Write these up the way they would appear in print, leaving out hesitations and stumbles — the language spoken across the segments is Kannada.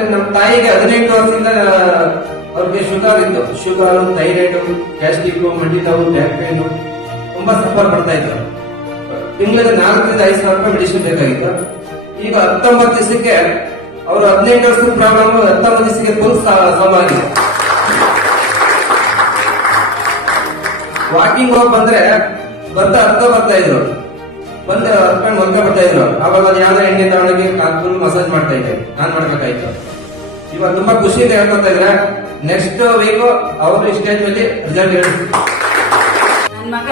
ಆಮೇಲೆ ನಮ್ಮ ತಾಯಿಗೆ 18 ವರ್ಷದಿಂದ ಅವ್ರಿಗೆ ಶುಗರ್ ಇತ್ತು. ಶುಗರ್, ಥೈರಾಯ್ಡ್, ಗ್ಯಾಸ್ಟ್ರಿಕ್, ಮಂಡಿ ನೋವು, ಬ್ಯಾಕ್ ಪೇನ್ ತುಂಬಾ ಸಫರ್ ಪಡ್ತಾ ಇದ್ರು. ತಿಂಗಳಿಗೆ 4 ರಿಂದ 5 ಸಾವಿರ ರೂಪಾಯಿ ಮೆಡಿಸಿನ್ ಬೇಕಾಗಿತ್ತು. ಈಗ 19 ದಿವಸಕ್ಕೆ ಅವರು 18 ವರ್ಷದ ಪ್ರಾಬ್ಲಮ್ 19 ದಿವಸಕ್ಕೆ ಫುಲ್ ಸಾಲ್ವ್ ಆಗಿದೆ. ವಾಕಿಂಗ್ ಹೋಗಿ ಬಂದ್ರೆ ಬರ್ತಾ ಇದ್ರು, ಬಂದು ಹತ್ಕೊಂಡು ಮಲ್ಕ ಬರ್ತಾ ಇದ್ರು. ಅವಾಗ ಯಾವ್ದೋ ಎಣ್ಣೆ ತಗೊಂಡೋಗಿ ಫುಲ್ ಮಸಾಜ್ ಮಾಡ್ತಾ ಇದ್ದೆ, ನಾನ್ ಮಾಡ್ಬೇಕಾಯ್ತು. ಇವಾಗ ತುಂಬಾ ಖುಷಿಯಿಂದ ಹೇಳ್ಕೊತಾ ಇದ್ರೆ ನೆಕ್ಸ್ಟ್ ವೀಕ್ ಅವರು ಸ್ಟೇಜ್ ಮೇಲೆ ರಿಸಲ್ಟ್ ಹೇಳಿ. ನನ್ನ ಮಗ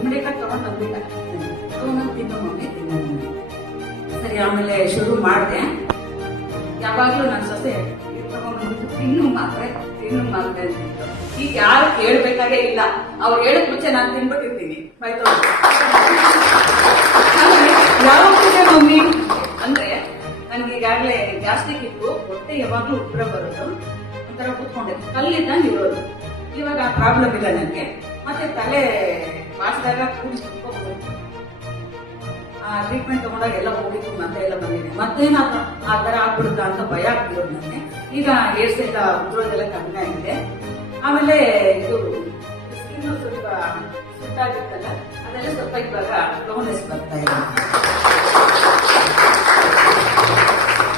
ಇಮಿಡಿಯೇಟ್ ತಗೊಂಡ್ ಬಂದಿದ್ದ, ಸರಿ ಆಮೇಲೆ ಶುರು ಮಾಡಿದೆ. ಯಾವಾಗ್ಲೂ ನನ್ನ ಸೊಸೆ ತಿನ್ನು ಮಾತ್ರೆ ಅಂತಿತ್ತು. ಈಗ ಯಾರು ಕೇಳ್ಬೇಕಾಗೇ ಇಲ್ಲ, ಅವ್ರು ಹೇಳಕ್ ಮುಂಚೆ ನಾನು ತಿನ್ಬಿಟ್ಟಿರ್ತೀನಿ. ಯಾವಾಗ ಮಮ್ಮಿ ಅಂದ್ರೆ ನನ್ಗೆ ಈಗಾಗಲೇ ಗ್ಯಾಸ್ಟ್ರಿಕ್ ಇತ್ತು, ಹೊಟ್ಟೆ ಯಾವಾಗ್ಲೂ ಉಬ್ಬರ ಬರೋದು, ಒಂಥರ ಕೂತ್ಕೊಂಡೆ ಕಲ್ಲಿದ್ದಂಗೆ ಇರೋದು. ಇವಾಗ ಆ ಪ್ರಾಬ್ಲಮ್ ಇಲ್ಲ ನನಗೆ. ಮತ್ತೆ ತಲೆ ಬಾಚಿದಾಗ ಕೂಡಿ ಟ್ರೀಟ್ಮೆಂಟ್ ತಗೊಂಡಾಗ ಎಲ್ಲ ಹೋಗಿತ್ತು, ಮತ್ತೆ ಎಲ್ಲ ಬಂದಿದೆ. ಮತ್ತೇನ ಆ ತರ ಆಗ್ಬಿಡುತ್ತಾ ಅಂತ ಭಯ ಆಗ್ತಿರೋದು ನನಗೆ. ಈಗ ಏಡ್ಸ್ ಎಲ್ಲ ಉದ್ರೋದೆಲ್ಲ ಕಡಿಮೆ ಆಗಿದೆ. ಆಮೇಲೆ ಇದು ಸ್ಕಿನ್ ಸ್ವಲ್ಪ ಸುಟ್ಟಾಗಿತ್ತಲ್ಲ, ಅದೆಲ್ಲ ಸ್ವಲ್ಪ ಇವಾಗ ಲೋನೆಸ್ ಬರ್ತಾ ಇದೆ.